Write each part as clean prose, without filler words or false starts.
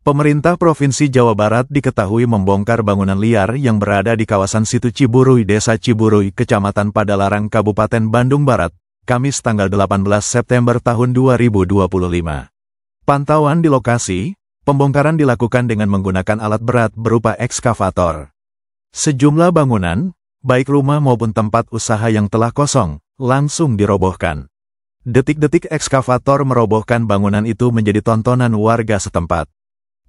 Pemerintah Provinsi Jawa Barat diketahui membongkar bangunan liar yang berada di kawasan Situ Ciburuy, Desa Ciburuy, Kecamatan Padalarang, Kabupaten Bandung Barat, Kamis tanggal 18 September tahun 2025. Pantauan di lokasi, pembongkaran dilakukan dengan menggunakan alat berat berupa ekskavator. Sejumlah bangunan, baik rumah maupun tempat usaha yang telah kosong, langsung dirobohkan. Detik-detik ekskavator merobohkan bangunan itu menjadi tontonan warga setempat.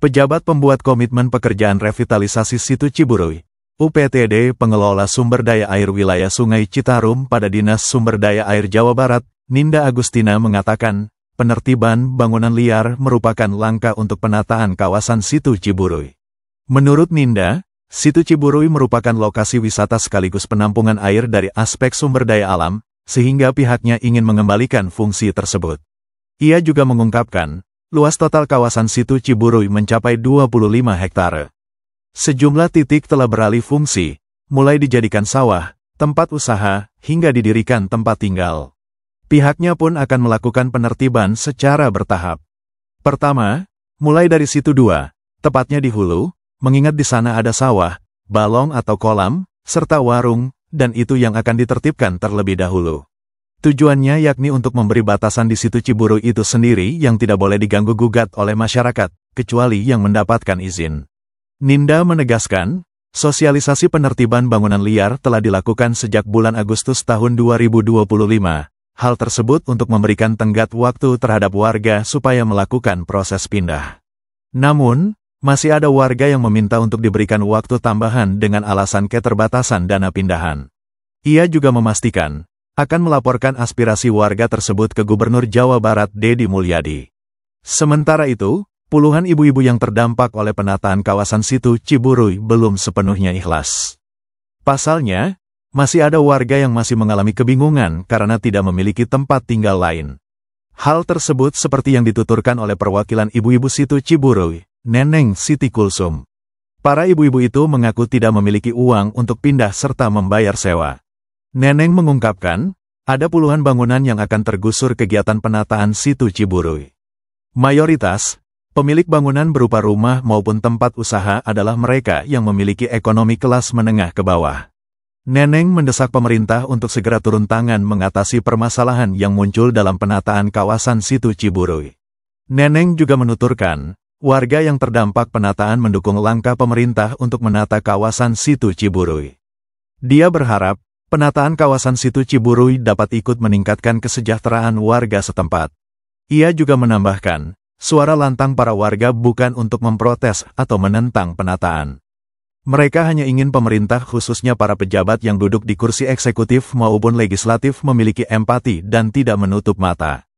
Pejabat pembuat komitmen pekerjaan revitalisasi Situ Ciburuy, UPTD Pengelola Sumber Daya Air Wilayah Sungai Citarum pada Dinas Sumber Daya Air Jawa Barat, Ninda Agustina mengatakan, penertiban bangunan liar merupakan langkah untuk penataan kawasan Situ Ciburuy. Menurut Ninda, Situ Ciburuy merupakan lokasi wisata sekaligus penampungan air dari aspek sumber daya alam, sehingga pihaknya ingin mengembalikan fungsi tersebut. Ia juga mengungkapkan, luas total kawasan Situ Ciburuy mencapai 25 hektare. Sejumlah titik telah beralih fungsi, mulai dijadikan sawah, tempat usaha, hingga didirikan tempat tinggal. Pihaknya pun akan melakukan penertiban secara bertahap. Pertama, mulai dari Situ 2, tepatnya di hulu, mengingat di sana ada sawah, balong atau kolam, serta warung, dan itu yang akan ditertibkan terlebih dahulu. Tujuannya yakni untuk memberi batasan di Situ Ciburuy itu sendiri yang tidak boleh diganggu-gugat oleh masyarakat, kecuali yang mendapatkan izin. Ninda menegaskan, sosialisasi penertiban bangunan liar telah dilakukan sejak bulan Agustus tahun 2025. Hal tersebut untuk memberikan tenggat waktu terhadap warga supaya melakukan proses pindah. Namun, masih ada warga yang meminta untuk diberikan waktu tambahan dengan alasan keterbatasan dana pindahan. Ia juga memastikan, akan melaporkan aspirasi warga tersebut ke Gubernur Jawa Barat Deddy Mulyadi. Sementara itu, puluhan ibu-ibu yang terdampak oleh penataan kawasan Situ Ciburuy belum sepenuhnya ikhlas. Pasalnya, masih ada warga yang masih mengalami kebingungan karena tidak memiliki tempat tinggal lain. Hal tersebut seperti yang dituturkan oleh perwakilan ibu-ibu Situ Ciburuy, Neneng Siti Kulsum. Para ibu-ibu itu mengaku tidak memiliki uang untuk pindah serta membayar sewa. Neneng mengungkapkan, ada puluhan bangunan yang akan tergusur kegiatan penataan Situ Ciburuy. Mayoritas, pemilik bangunan berupa rumah maupun tempat usaha adalah mereka yang memiliki ekonomi kelas menengah ke bawah. Neneng mendesak pemerintah untuk segera turun tangan mengatasi permasalahan yang muncul dalam penataan kawasan Situ Ciburuy. Neneng juga menuturkan, warga yang terdampak penataan mendukung langkah pemerintah untuk menata kawasan Situ Ciburuy. Dia berharap, penataan kawasan Situ Ciburuy dapat ikut meningkatkan kesejahteraan warga setempat. Ia juga menambahkan, suara lantang para warga bukan untuk memprotes atau menentang penataan. Mereka hanya ingin pemerintah khususnya para pejabat yang duduk di kursi eksekutif maupun legislatif memiliki empati dan tidak menutup mata.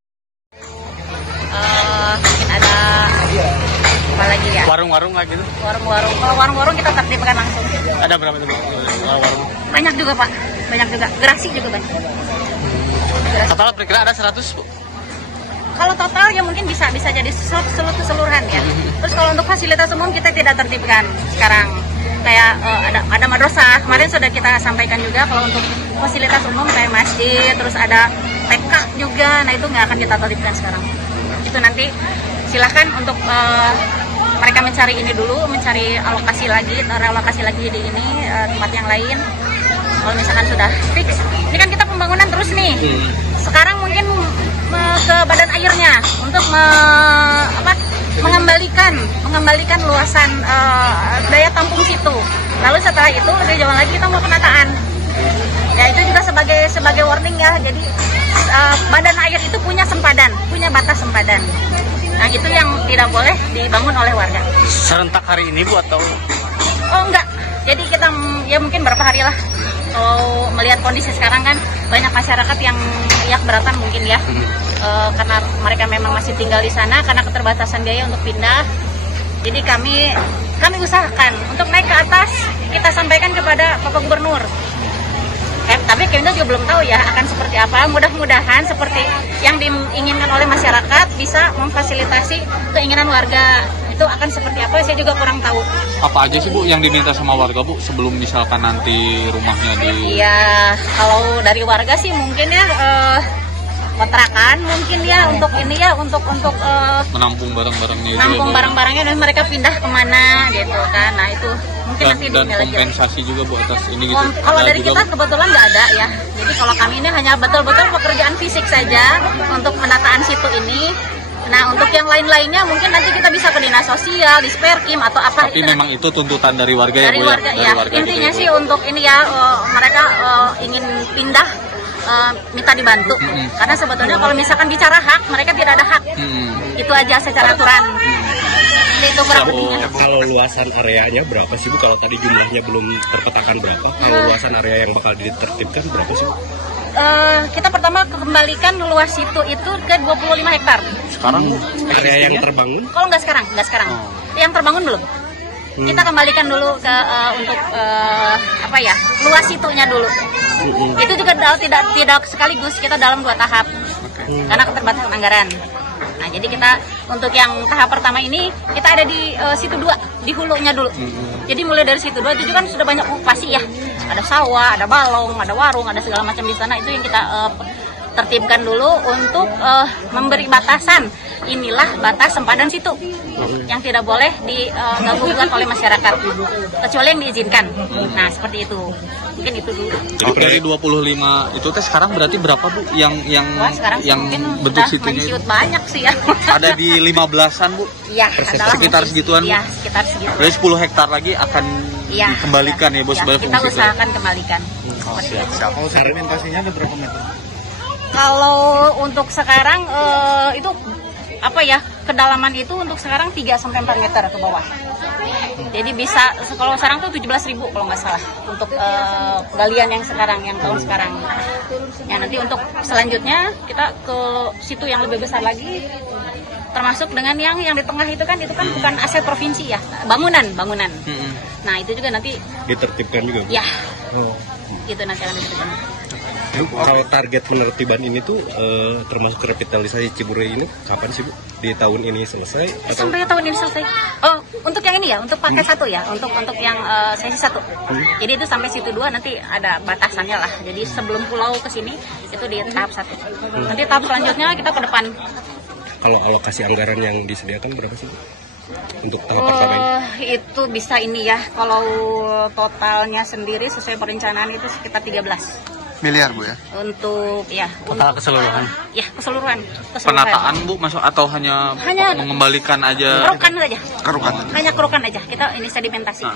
Mungkin ada apa lagi ya? Warung-warung lagi gitu? Warung-warung. Kalau warung-warung kita tertibkan langsung. Ada berapa tuh warung? Banyak juga Pak. Banyak juga. Gerasi juga banyak. Gerasi. Total perkira ada 100 Bu? Kalau total ya mungkin bisa jadi keseluruhan ya. Terus kalau untuk fasilitas umum kita tidak tertibkan sekarang. Kayak ada madrasah, kemarin sudah kita sampaikan juga kalau untuk fasilitas umum kayak masjid, terus ada TK juga, nah itu nggak akan kita tertibkan sekarang. Itu nanti silahkan untuk mereka mencari ini dulu, mencari relokasi lagi di ini tempat yang lain. Kalau misalkan sudah fix, ini kan kita pembangunan terus nih. Sekarang mungkin ke badan airnya untuk mengembalikan luasan daya tampung situ. Lalu setelah itu lebih jauh lagi kita mau penataan. Ya itu juga sebagai warning ya. Jadi badan air itu punya batas sempadan. Nah itu yang tidak boleh dibangun oleh warga. Serentak hari ini Bu atau? Oh enggak. Jadi kita ya mungkin berapa hari lah. Kalau melihat kondisi sekarang kan banyak masyarakat yang keberatan mungkin ya. Karena mereka memang masih tinggal di sana karena keterbatasan biaya untuk pindah. Jadi kami usahakan untuk naik ke atas, kita sampaikan kepada Bapak Gubernur. Tapi kita juga belum tahu ya akan seperti apa. Mudah-mudahan seperti yang diinginkan oleh masyarakat bisa memfasilitasi keinginan warga. Itu akan seperti apa saya juga kurang tahu. Apa aja sih Bu yang diminta sama warga Bu sebelum misalkan nanti rumahnya di... Iya, kalau dari warga sih mungkin ya kontrakan mungkin ya untuk ini ya untuk menampung barang-barangnya itu nampung ya, Bu? barang-barangnya dan mereka pindah kemana gitu kan. Nah itu mungkin nanti Dan dinilai lagi. kompensasi juga Bu atas ini gitu. Kalau Ada dari juga, kita Bu? kebetulan nggak ada ya. Jadi kalau kami ini hanya betul-betul pekerjaan fisik saja untuk penataan situ ini. Nah untuk yang lain-lainnya mungkin nanti kita bisa ke dinas sosial, di Sperkim atau apa. Tapi memang itu tuntutan dari warga ya dari Bu warga ya? ya. Dari warga Intinya gitu, sih Bu. untuk ini ya mereka ingin pindah, minta dibantu. Karena sebetulnya kalau misalkan bicara hak, mereka tidak ada hak. Itu aja secara aturan. Itu kurang lebihnya. Kalau luasan areanya berapa sih Bu? Kalau tadi jumlahnya belum terpetakan berapa? Kalau luasan area yang bakal ditertibkan berapa sih Bu? Kita pertama kembalikan luas situ itu ke 25 hektar. Sekarang Bu, Area yang terbangun? Kalau nggak sekarang. Yang terbangun belum. Kita kembalikan dulu ke untuk apa ya, luas situnya dulu. Itu juga tidak sekaligus, kita dalam 2 tahap karena keterbatasan anggaran. Nah jadi kita untuk yang tahap pertama ini kita ada di situ 2 di hulunya dulu. Jadi mulai dari situ 2 itu juga kan sudah banyak okupasi ya. Ada sawah, ada balong, ada warung, ada segala macam di sana. Itu yang kita tertibkan dulu untuk memberi batasan. Inilah batas sempadan situ yang tidak boleh diganggu-gugat oleh masyarakat kecuali yang diizinkan. Nah seperti itu. Mungkin itu dulu. Jadi dari 25 itu teh sekarang berarti berapa Bu yang Wah, sekarang yang mungkin bentuk sudah situnya? menciut banyak sih ya. Ada di 15-an Bu. Iya, Sekitar segituan, Bu? Iya, sekitar segitu. Berarti 10 hektar lagi akan Iya, dikembalikan ya Bu iya, sebagai kita fungsi. usahakan kembalikan. Oh, Seperti siap, itu. siap. Oh, sedimentasinya ada berapa meter? Kalau untuk sekarang itu apa ya, kedalaman itu untuk sekarang 3 sampai 4 meter ke bawah. Jadi bisa kalau sekarang tuh 17.000 kalau nggak salah untuk galian yang sekarang, yang tahun sekarang. Ya nanti untuk selanjutnya kita ke situ yang lebih besar lagi, termasuk dengan yang di tengah itu kan bukan aset provinsi ya, bangunan. Nah itu juga nanti Ditertibkan juga Bu? ya Oh. itu nanti akan diberikan. Kalau target penertiban ini tuh termasuk revitalisasi Ciburu ini kapan sih Bu? Di tahun ini selesai? Atau? Sampai tahun ini selesai. Oh, untuk yang ini ya, untuk paket 1 ya, untuk yang sesi 1. Jadi itu sampai situ 2 nanti ada batasannya lah. Jadi sebelum pulau ke sini itu di tahap 1. Nanti tahap selanjutnya kita ke depan. Kalau alokasi anggaran yang disediakan berapa sih Bu? Untuk tahap pertama ini? Itu bisa ini ya. Kalau totalnya sendiri sesuai perencanaan itu sekitar 13 miliar Bu ya? untuk ya Total untuk, keseluruhan? Ya keseluruhan. Penataan Bu masuk atau hanya mengembalikan aja? kerukan saja. Kerukan. Hanya kerukan aja. Kita ini sedimentasi.